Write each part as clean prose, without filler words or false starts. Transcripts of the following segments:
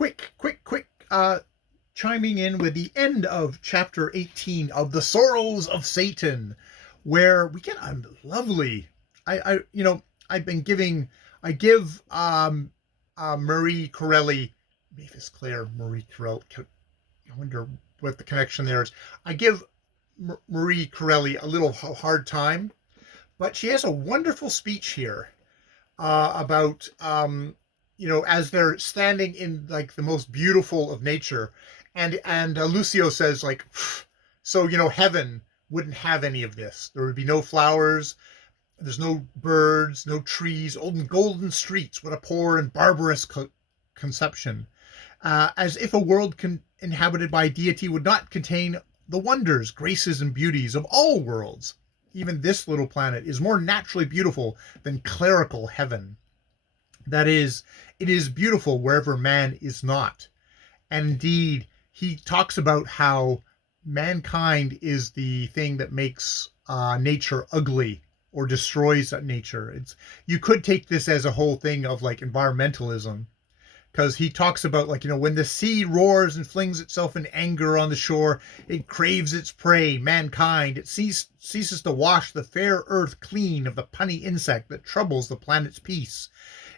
quick, chiming in with the end of chapter 18 of the Sorrows of Satan, where we get a lovely, I've been giving, I give, Marie Corelli, Mavis Claire, Marie Corelli, I wonder what the connection there is. I give Marie Corelli a little hard time, but she has a wonderful speech here about as they're standing in like the most beautiful of nature, and Lucio says like, so heaven wouldn't have any of this. There would be no flowers. There's no birds, no trees, old golden streets. What a poor and barbarous conception. As if a world inhabited by deity would not contain the wonders, graces, and beauties of all worlds. Even this little planet is more naturally beautiful than clerical heaven. That is, it is beautiful wherever man is not. And indeed, he talks about how mankind is the thing that makes nature ugly or destroys nature. You could take this as a whole thing of like environmentalism, because he talks about like, when the sea roars and flings itself in anger on the shore, it craves its prey, mankind. It ceases to wash the fair earth clean of the punny insect that troubles the planet's peace.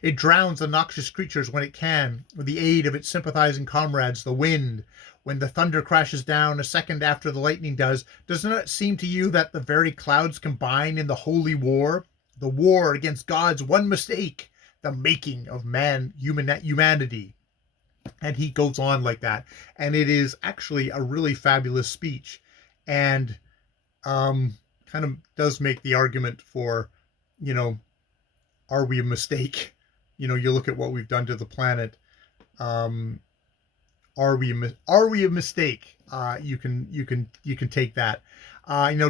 It drowns the noxious creatures when it can, with the aid of its sympathizing comrades, the wind. When the thunder crashes down a second after the lightning does it not seem to you that the very clouds combine in the holy war? The war against God's one mistake, the making of humanity. And he goes on like that. And it is actually a really fabulous speech. And kind of does make the argument for, are we a mistake? You look at what we've done to the planet. Are we a mistake? You can take that.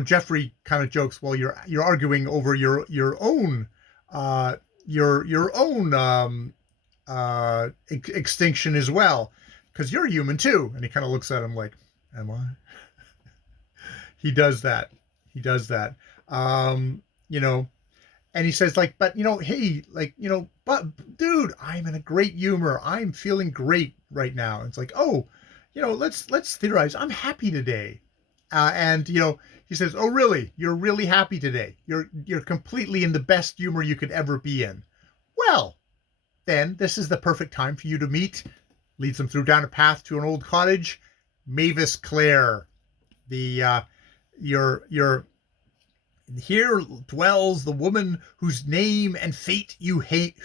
Jeffrey kind of jokes, well, you're arguing over your own extinction as well, because you're human too. And he kind of looks at him like, am I? He does that. And he says like, but hey, like, but dude, I'm in a great humor. I'm feeling great right now. It's like, oh, let's theorize. I'm happy today. And he says, oh, really? You're really happy today. You're completely in the best humor you could ever be in. Well, then this is the perfect time for you to meet. Leads them down a path to an old cottage. Mavis Claire, here dwells the woman whose name and fate you hate.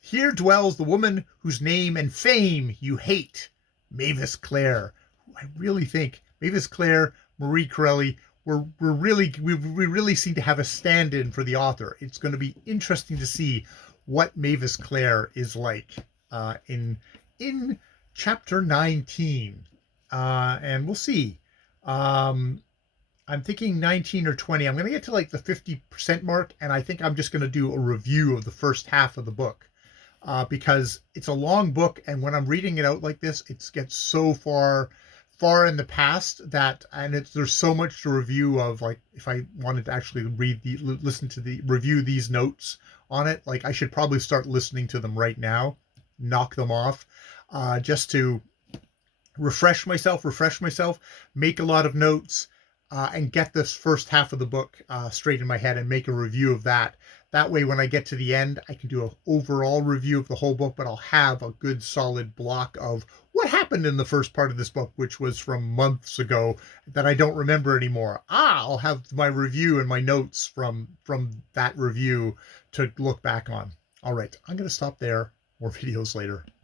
Here dwells the woman whose name and fame you hate. Mavis Claire. I really think Mavis Claire, Marie Corelli, we really seem to have a stand-in for the author. It's going to be interesting to see what Mavis Claire is like in chapter 19. And we'll see. I'm thinking 19 or 20. I'm going to get to like the 50% mark, and I think I'm just going to do a review of the first half of the book, because it's a long book, and when I'm reading it out like this, it gets so far in the past that, and there's so much to review of. Like, if I wanted to actually review these notes on it, like I should probably start listening to them right now, knock them off, just to refresh myself, make a lot of notes. And get this first half of the book straight in my head and make a review of that. That way, when I get to the end, I can do an overall review of the whole book, but I'll have a good solid block of what happened in the first part of this book, which was from months ago that I don't remember anymore. I'll have my review and my notes from that review to look back on. All right, I'm going to stop there. More videos later.